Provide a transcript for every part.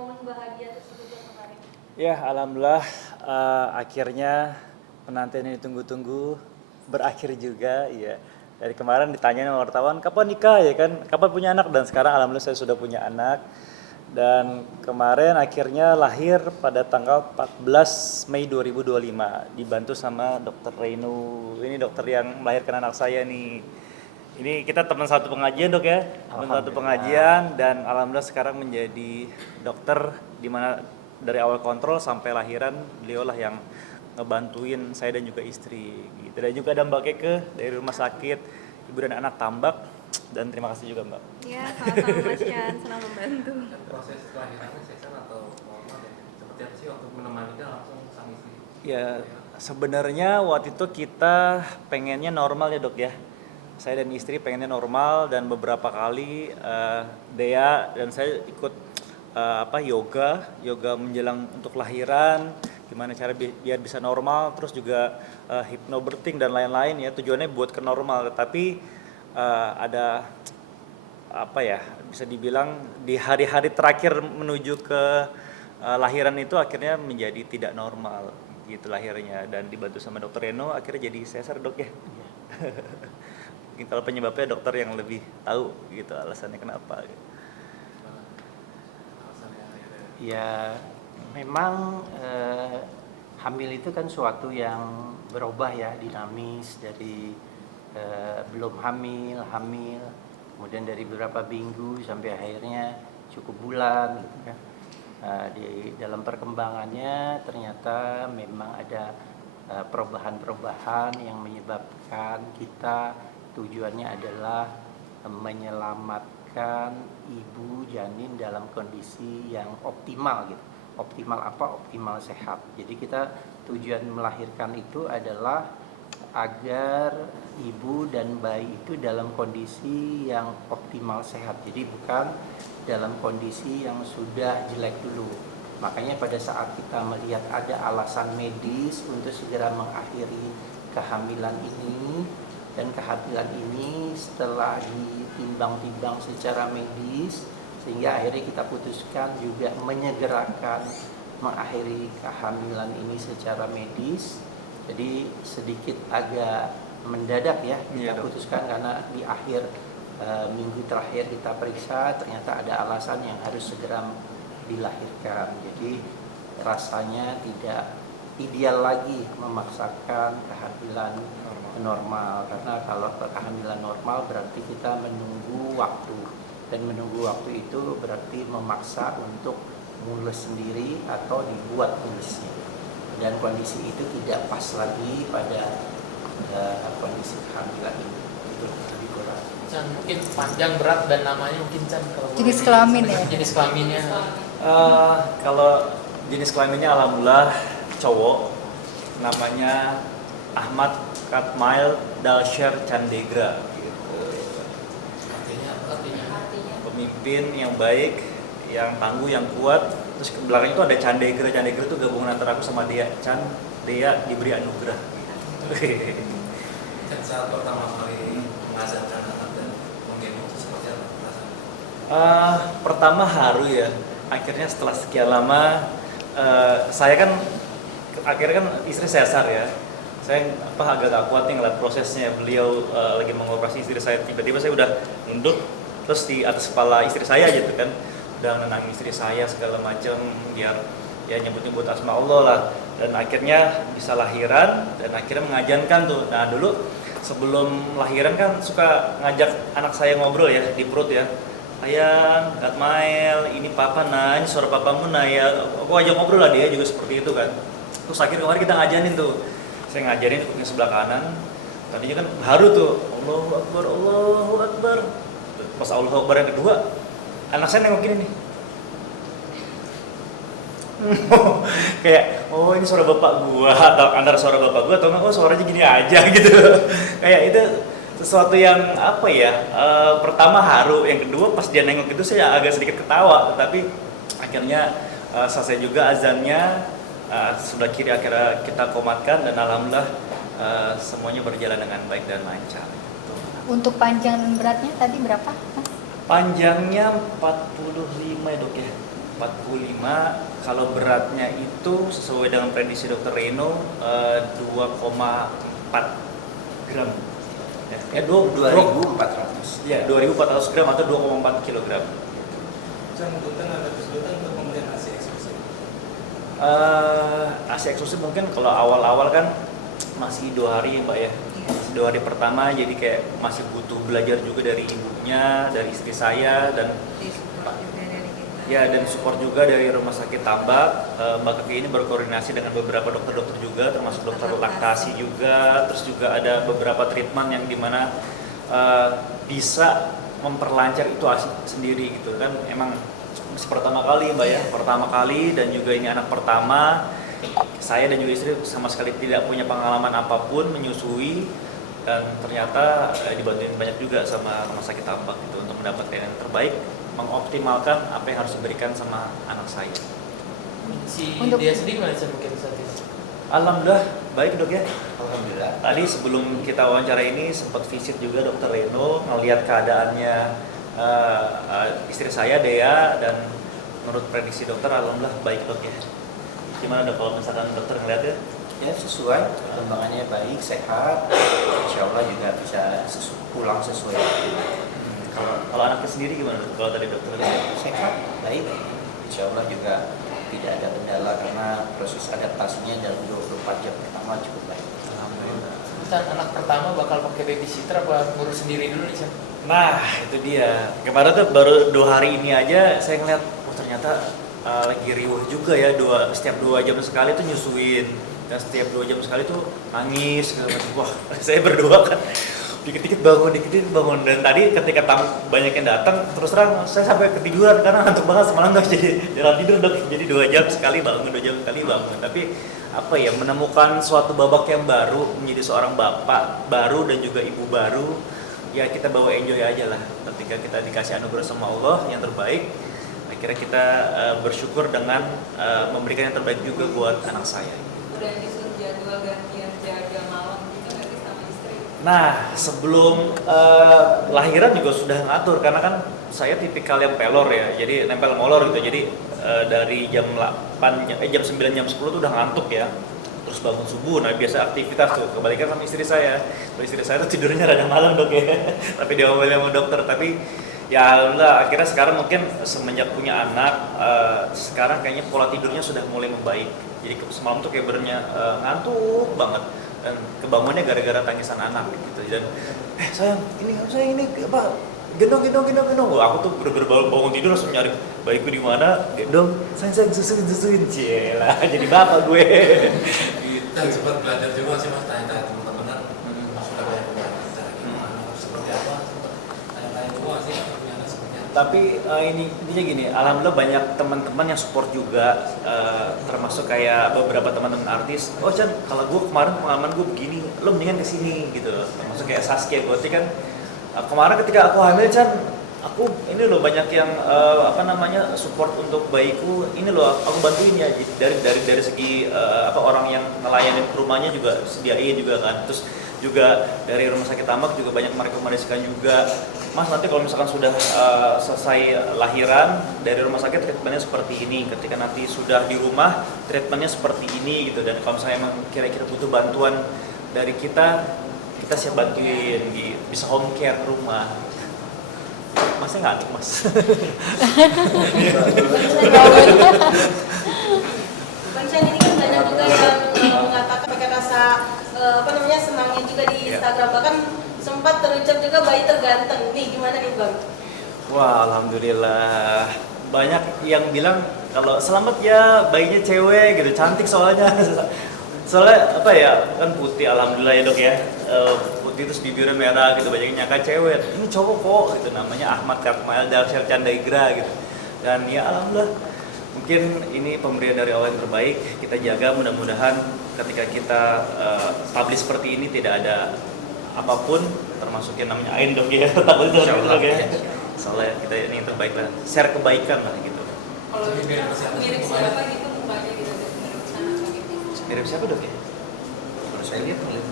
momen bahagia tersebut Dok kemarin? Ya, alhamdulillah akhirnya penantian yang ditunggu-tunggu berakhir juga. Ya, dari kemarin ditanya sama wartawan kapan nikah ya kan, kapan punya anak, dan sekarang alhamdulillah saya sudah punya anak. Dan kemarin akhirnya lahir pada tanggal 14 Mei 2025 dibantu sama dokter Reinu. Ini dokter yang melahirkan anak saya nih. Ini kita teman satu pengajian dok ya, teman satu pengajian, dan alhamdulillah sekarang menjadi dokter di mana dari awal kontrol sampai lahiran beliau lah yang ngebantuin saya dan juga istri gitu. Dan juga ada Mbak Keke dari rumah sakit ibu dan anak Tambak, dan terima kasih juga Mbak. Ya, sama-sama Mas Chan, senang membantu. Proses kelahirannya sesar atau normal ya? Seperti apa sih waktu menemaninya langsung sang istri? Ya sebenarnya waktu itu kita pengennya normal ya dok ya. Saya dan istri pengennya normal, dan beberapa kali Dea dan saya ikut yoga menjelang untuk lahiran, gimana cara biar bisa normal, terus juga hypnobirthing dan lain-lain ya, tujuannya buat ke normal. Tapi ada bisa dibilang di hari-hari terakhir menuju ke lahiran itu akhirnya menjadi tidak normal gitu lahirnya, dan dibantu sama dokter Reno akhirnya jadi sesar dok ya. Mungkin kalau penyebabnya dokter yang lebih tahu gitu alasannya kenapa. Ya memang hamil itu kan suatu yang berubah ya, dinamis dari belum hamil, kemudian dari beberapa minggu sampai akhirnya cukup bulan gitu kan. Di dalam perkembangannya ternyata memang ada perubahan-perubahan yang menyebabkan kita tujuannya adalah menyelamatkan ibu janin dalam kondisi yang optimal gitu. Optimal apa? Optimal sehat. Jadi kita tujuan melahirkan itu adalah agar ibu dan bayi itu dalam kondisi yang optimal sehat. Jadi bukan dalam kondisi yang sudah jelek dulu. Makanya pada saat kita melihat ada alasan medis untuk segera mengakhiri kehamilan ini, dan kehamilan ini setelah ditimbang-timbang secara medis, sehingga akhirnya kita putuskan juga menyegerakan mengakhiri kehamilan ini secara medis. Jadi sedikit agak mendadak ya kita putuskan, karena di akhir minggu terakhir kita periksa ternyata ada alasan yang harus segera dilahirkan. Jadi rasanya tidak ideal lagi memaksakan kehamilan normal, karena kalau kehamilan normal berarti kita menunggu waktu, dan menunggu waktu itu berarti memaksa untuk mulus sendiri atau dibuat mulusnya, dan kondisi itu tidak pas lagi pada kondisi kehamilan ini. Itu lebih kurang. Chan, mungkin panjang, berat, dan namanya mungkin Chan kalau Jenis kelamin ya? Jenis kelaminnya. Kalau jenis kelaminnya alhamdulillah cowok, namanya Ahmad Katmail Dalsyar Candegra gitu. Artinya Pemimpin yang baik, yang tangguh, yang kuat. Terus ke belakang itu ada Candegra. Candegra itu gabungan antara aku sama Dea. Dea diberi anugerah. Dan saat pertama kali mengajarkan anak dan menggendong itu seperti apa perasaan? Pertama haru ya. Akhirnya setelah sekian lama, saya kan akhirnya kan istri sesar ya. Saya agak gak kuat nih ngeliat prosesnya. Beliau lagi mengoperasi istri saya, tiba-tiba saya udah nunduk terus di atas kepala istri saya gitu kan, udah nenang istri saya segala macam biar ya nyebut-nyebut asma Allah lah, dan akhirnya bisa lahiran dan akhirnya mengajankan tuh. Nah dulu sebelum lahiran kan suka ngajak anak saya ngobrol ya di perut ya, ayang, Katmail, ini papa nanya, suara papamu nanya, aku ajak ngobrol lah, dia juga seperti itu kan. Terus akhirnya kemarin kita ngajarin tuh, saya ngajarin kuping sebelah kanan, tadinya kan haru tuh, Allahu Akbar, Allahu Akbar. Pas Allahu Akbar yang kedua, anak saya nengok gini nih. Kayak, oh ini suara bapak gua, atau antara suara bapak gua, atau enggak, oh suaranya gini aja gitu. Kayak itu sesuatu yang apa ya, pertama haru, yang kedua pas dia nengok itu saya agak sedikit ketawa, tapi akhirnya selesai juga azannya, sebelah kiri akhirnya kita komatkan, dan alhamdulillah semuanya berjalan dengan baik dan lancar. Untuk panjang dan beratnya tadi berapa? Panjangnya 45 ya dok ya. 45, kalau beratnya itu sesuai dengan prediksi dokter Reno 2,4 gram. Ya, 2.400. Ya, 2.400 gram atau 2,4 kilogram. Saya membutuhkan ada kesulitan untuk pemberian ASI eksklusif. ASI eksklusif mungkin kalau awal-awal kan masih 2 hari ya Mbak ya. Masih 2 hari pertama, jadi kayak masih butuh belajar juga dari ibunya, dari istri saya, dan ya, dan support juga dari Rumah Sakit Tambak. Mbak Keki ini berkoordinasi dengan beberapa dokter-dokter juga, termasuk dokter laktasi juga. Terus juga ada beberapa treatment yang dimana bisa memperlancar itu ASI sendiri gitu kan. Emang masih pertama kali Mbak ya, pertama kali, dan juga ini anak pertama. Saya dan juga istri sama sekali tidak punya pengalaman apapun menyusui, dan ternyata dibantuin banyak juga sama Rumah Sakit Tambak gitu untuk mendapatkan yang terbaik, mengoptimalkan apa yang harus diberikan sama anak saya. Si Untuk- dia sendiri gimana sih mungkin saat ini? Alhamdulillah baik dok ya. Alhamdulillah. Tadi sebelum kita wawancara ini sempat visit juga dokter Reno, ngelihat keadaannya istri saya Dea, dan menurut prediksi dokter alhamdulillah baik dok ya. Gimana dok kalau misalkan dokter ngeliatnya? Ya sesuai, perkembangannya baik, sehat. Insya Allah juga bisa pulang sesuai waktu. Kalau anaknya sendiri gimana dok? Kalau tadi dokter lihat? Sehat, baik. Insya Allah juga tidak ada kendala karena proses adaptasinya dalam 24 jam pertama cukup baik. Alhamdulillah. Chan, anak pertama bakal pakai babysitter apa ngurus sendiri dulu nih Chan? Nah itu dia. Kemarin tuh baru 2 hari ini aja saya ngeliat, oh ternyata lagi riuh juga ya. Setiap 2 jam sekali tuh nyusuin, dan setiap 2 jam sekali tuh nangis segala macam. Wah saya berdoa kan, dikit-dikit bangun, dan tadi ketika banyak yang datang, terus terang saya sampai ketiduran karena ngantuk banget semalam dok. Jadi jalan tidur dok, jadi 2 jam sekali bangun, 2 jam sekali bangun. Tapi apa ya, menemukan suatu babak yang baru, menjadi seorang bapak baru dan juga ibu baru, ya kita bawa enjoy aja lah. Ketika kita dikasih anugerah sama Allah yang terbaik, akhirnya kita bersyukur dengan memberikan yang terbaik juga buat anak saya. Udah disuruh jadwal gantian jaga malam gitu nggak sih sama istri? Nah, sebelum lahiran juga sudah ngatur, karena kan saya tipikal yang pelor ya, jadi nempel molor gitu. Jadi dari jam 9, jam 10 tuh udah ngantuk ya. Terus bangun subuh, nah biasa aktivitas tuh. Kebalikan sama istri saya. Kalau istri saya tuh tidurnya rada malam dok ya. Tapi dia ngomongin sama dokter, tapi ya udah akhirnya sekarang mungkin semenjak punya anak, sekarang kayaknya pola tidurnya sudah mulai membaik. Jadi semalam tuh kayak benernya ngantuk banget, dan kebangunnya gara-gara tangisan anak gitu. Dan sayang ini apa, gendong. Wah, aku tuh bener-bener bangun tidur langsung nyari bayiku di mana, gendong, sayang susuin cielah. Jadi bapak gue. Dan sempat belajar juga sih mas, tanya-tanya teman-teman, sudah banyak pembahasan cara gimana, seperti apa, sempat tanya-tanya juga sih gimana seperti apa. Tapi intinya gini, alhamdulillah banyak teman-teman yang support juga, termasuk kayak beberapa teman-teman artis. Oh Chan, kalau gue kemarin pengalaman gue begini, lo mendingan kesini gitu. Termasuk kayak Saskia Gotti kan, kemarin ketika aku hamil Chan, aku ini loh banyak yang support untuk bayiku. Ini loh aku bantuin ya, dari segi orang yang ngelayanin ke rumahnya juga sediain juga kan. Terus juga dari Rumah Sakit Tambak juga banyak merekomendasikan juga, Mas nanti kalau misalkan sudah selesai lahiran dari rumah sakit treatmentnya seperti ini, ketika nanti sudah di rumah treatmentnya seperti ini gitu. Dan kalau misalnya emang kira-kira butuh bantuan dari kita siap bantuin gitu. Bisa home care ke rumah. Masnya nggak mas? Bang Chan, ini kan banyak juga yang mengatakan pakai rasa senangnya juga di Instagram, bahkan sempat terucap juga bayi terganteng. Nih gimana nih Bang? Wah alhamdulillah, banyak yang bilang kalau selamat ya bayinya cewek gitu, cantik soalnya. Soalnya kan putih, alhamdulillah ya dok ya, putih terus bibirnya merah gitu, banyak yang nyangka cewek. Ini cowok kok gitu, namanya Ahmad Katmael Darsyal Chandaigra gitu. Dan ya alhamdulillah, mungkin ini pemberian dari Allah yang terbaik. Kita jaga, mudah-mudahan ketika kita publish seperti ini tidak ada apapun, termasuk yang namanya ain dok ya, takut itu dok ya. Soalnya kita ini yang terbaik lah, share kebaikan lah gitu. Kalau mirip siapa gitu mukanya gitu, mirip sana gitu. Mirip siapa dok ya? Kalau saya lihat mirip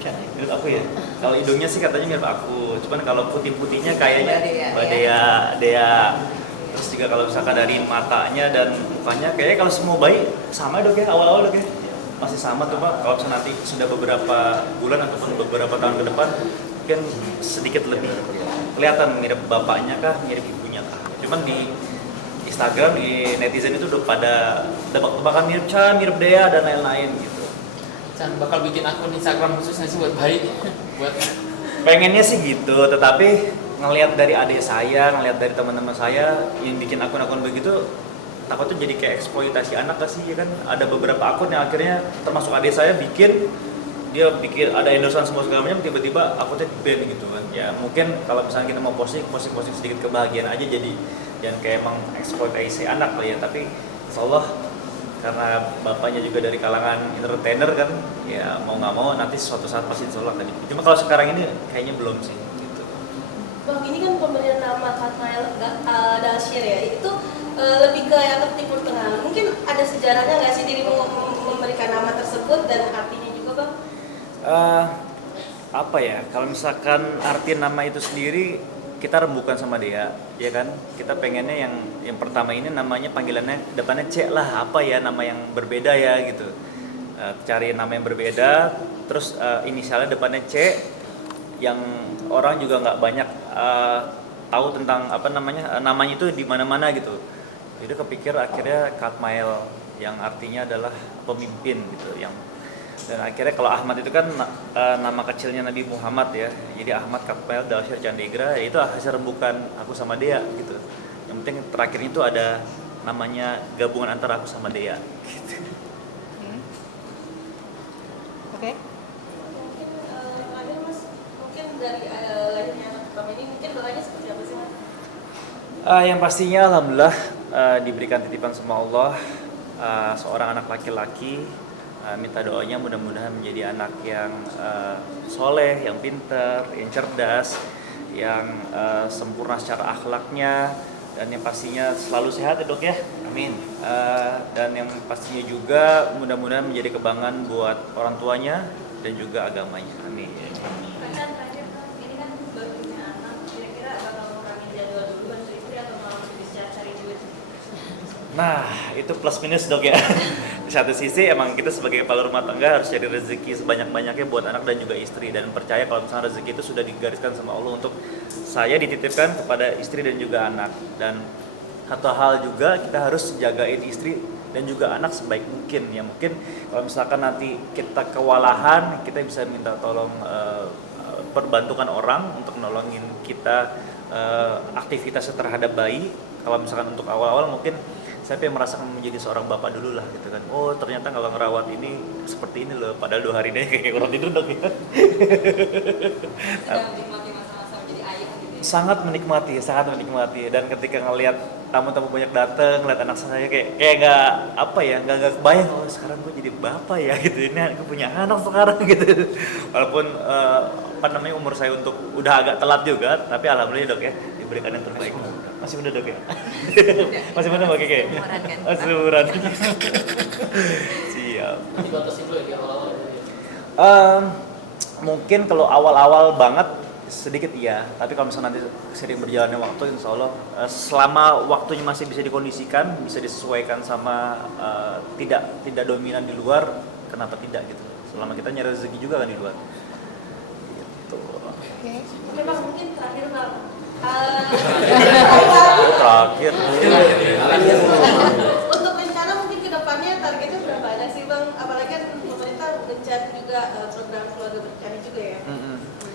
Chan ya. Mirip aku ya. Kalau hidungnya sih katanya mirip aku. Cuman kalau putih-putihnya kayaknya Mbak Dea, Mbak Dea. Terus juga kalau misalkan dari matanya dan mukanya, kayaknya kalau semua bayi sama dok ya, awal-awal dok ya? Masih sama tuh Pak, kalau misalnya nanti sudah beberapa bulan ataupun beberapa tahun ke depan mungkin sedikit lebih kelihatan mirip bapaknya kah, mirip ibunya kah. Cuman di Instagram, di netizen itu udah pada tebak-tebakan mirip Chan, mirip Dea dan lain-lain gitu. Chan bakal bikin akun Instagram khususnya sih buat bayi, buat Pengennya sih gitu, tetapi ngelihat dari adik saya, ngelihat dari teman-teman saya yang bikin akun-akun begitu, takutnya jadi kayak eksploitasi anak gak sih, ya kan? Ada beberapa akun yang akhirnya termasuk adik saya bikin, dia bikin ada endorsean semua segala macam, tiba-tiba akunnya di-ban gitu kan. Ya mungkin kalau misalnya kita mau posting sedikit kebahagiaan aja, jadi jangan kayak emang eksploitasi anak lah ya. Tapi insyaallah karena bapaknya juga dari kalangan entertainer kan, ya mau nggak mau nanti suatu saat pasti insyaallah akan. Cuma kalau sekarang ini kayaknya belum sih gitu. Bang, ini kan pemberian nama Katmael Dalsyir ya, itu lebih ke yang ke Timur Tengah. Mungkin ada sejarahnya nggak sih dirimu memberikan nama tersebut dan artinya juga Bang? Apa ya, kalau misalkan arti nama itu sendiri kita rembukan sama dia, ya kan? Kita pengennya yang pertama ini namanya panggilannya depannya C lah, apa ya nama yang berbeda ya gitu. Cari nama yang berbeda, terus inisialnya depannya C, yang orang juga nggak banyak tahu tentang apa namanya itu di mana-mana gitu. Jadi kepikir akhirnya Katmael yang artinya adalah pemimpin gitu, dan akhirnya kalau Ahmad itu kan nama kecilnya Nabi Muhammad ya, jadi Ahmad Katmael Dalsyir Candigra, ya itu hasil rembukan aku sama Dea gitu. Yang penting terakhir itu ada namanya gabungan antara aku sama Dea gitu. Oke. Mungkin ada Mas, mungkin dari lahirnya anak pertama ini mungkin doanya seperti apa sih Mas? Yang pastinya alhamdulillah diberikan titipan sama Allah seorang anak laki-laki. Minta doanya mudah-mudahan menjadi anak yang soleh, yang pintar, yang cerdas, yang sempurna secara akhlaknya, dan yang pastinya selalu sehat ya dok ya, amin. Dan yang pastinya juga mudah-mudahan menjadi kebanggaan buat orang tuanya dan juga agamanya, amin. Kan terakhir ini kan baru punya anak, kira-kira bakal ngurangin jadwal dulu bantu istri atau malah masih bisa cari duit? Nah, itu plus minus dok ya. Di satu sisi emang kita sebagai kepala rumah tangga harus cari rezeki sebanyak-banyaknya buat anak dan juga istri, dan percaya kalau misalnya rezeki itu sudah digariskan sama Allah untuk saya dititipkan kepada istri dan juga anak. Dan satu hal juga kita harus jagain istri dan juga anak sebaik mungkin ya. Mungkin kalau misalkan nanti kita kewalahan, kita bisa minta tolong perbantukan orang untuk nolongin kita aktivitasnya terhadap bayi. Kalau misalkan untuk awal-awal mungkin saya pengen merasakan menjadi seorang bapak dulu lah gitu kan. Oh ternyata kalau ngerawat ini seperti ini loh, padahal 2 hari ini kayak kurang tidur dok ya. Sedang menikmati masa-masa menjadi ayah gitu ya? sangat menikmati, dan ketika ngelihat tamu-tamu banyak datang, ngeliat anak saya kayak nggak kebayang, oh sekarang gue jadi bapak ya gitu, ini gue punya anak sekarang gitu. Walaupun umur saya untuk udah agak telat juga, tapi alhamdulillah dok ya diberikan yang terbaik. Masih muda dok ya? Masih muda Mbak Keke? Masih umuran. Siap. dibatasin dulu ya di awal-awal. Mungkin kalau awal-awal banget sedikit iya, tapi kalau misalnya nanti sering berjalannya waktu, insya Allah selama waktunya masih bisa dikondisikan, bisa disesuaikan sama tidak dominan di luar, kenapa tidak gitu. Selama kita nyari rezeki juga kan di luar. Gitu. Oke. Oke Bang, mungkin terakhir Bang. Terakhir. Untuk rencana mungkin ke depannya targetnya berapa ada sih Bang? Apalagi kan pemerintah gencar juga program keluarga berencana juga ya.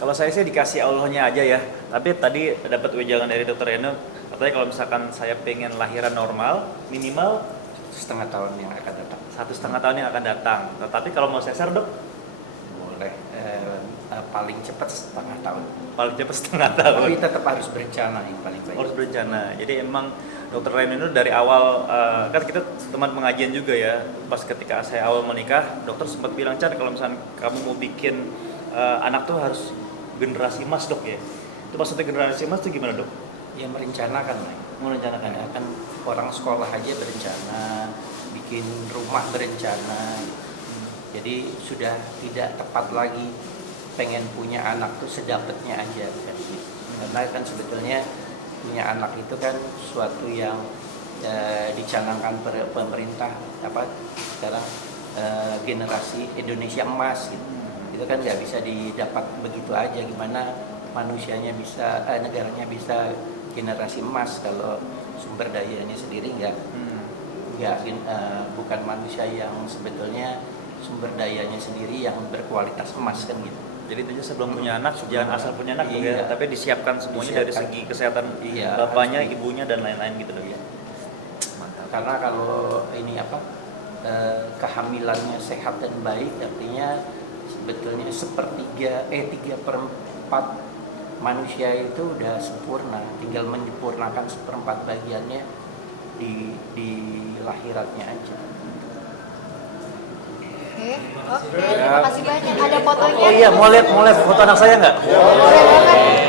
Kalau saya sih dikasih Allahnya aja ya. Tapi tadi dapat wejangan dari Dokter Eno, katanya kalau misalkan saya pengen lahiran normal, minimal 1,5 tahun yang akan datang. 1,5 tahun yang akan datang. Tapi kalau mau sesar dok, Boleh paling cepat 0,5 tahun. paling cepat 1,5 tahun. Tapi tetap harus berencana yang paling baik. Harus berencana. Jadi emang Dokter Eno itu dari awal kan kita teman pengajian juga ya. Pas ketika saya awal menikah, dokter sempat bilang, Chan kalau misalkan kamu mau bikin anak tuh harus generasi emas dok ya. Itu maksudnya generasi emas tuh gimana dok? Ya merencanakan lah. Merencanakan ya. Kan orang sekolah aja berencana, bikin rumah berencana. Jadi sudah tidak tepat lagi pengen punya anak tuh sedapatnya aja kan gitu. Karena kan sebetulnya punya anak itu kan suatu yang dicanangkan pemerintah apa sekarang generasi Indonesia emas gitu. Itu kan nggak bisa didapat begitu aja, gimana manusianya bisa negaranya bisa generasi emas kalau sumber dayanya sendiri bukan manusia yang sebetulnya sumber dayanya sendiri yang berkualitas emas kan gitu. Jadi intinya sebelum punya anak, jangan asal punya anak dong Iya. ya, tapi disiapkan semuanya dari Disiapkan. segi kesehatan Iya, bapaknya, harus. ibunya dan lain-lain gitu dong. Iya. Mantap. Karena kalau ini kehamilannya sehat dan baik, artinya sebetulnya 3/4 manusia itu udah sempurna, tinggal menyempurnakan 1/4 bagiannya di lahiratnya aja. Oke, terima kasih banyak. Ada fotonya? Oh iya, mau lihat foto anak saya nggak? Boleh banget.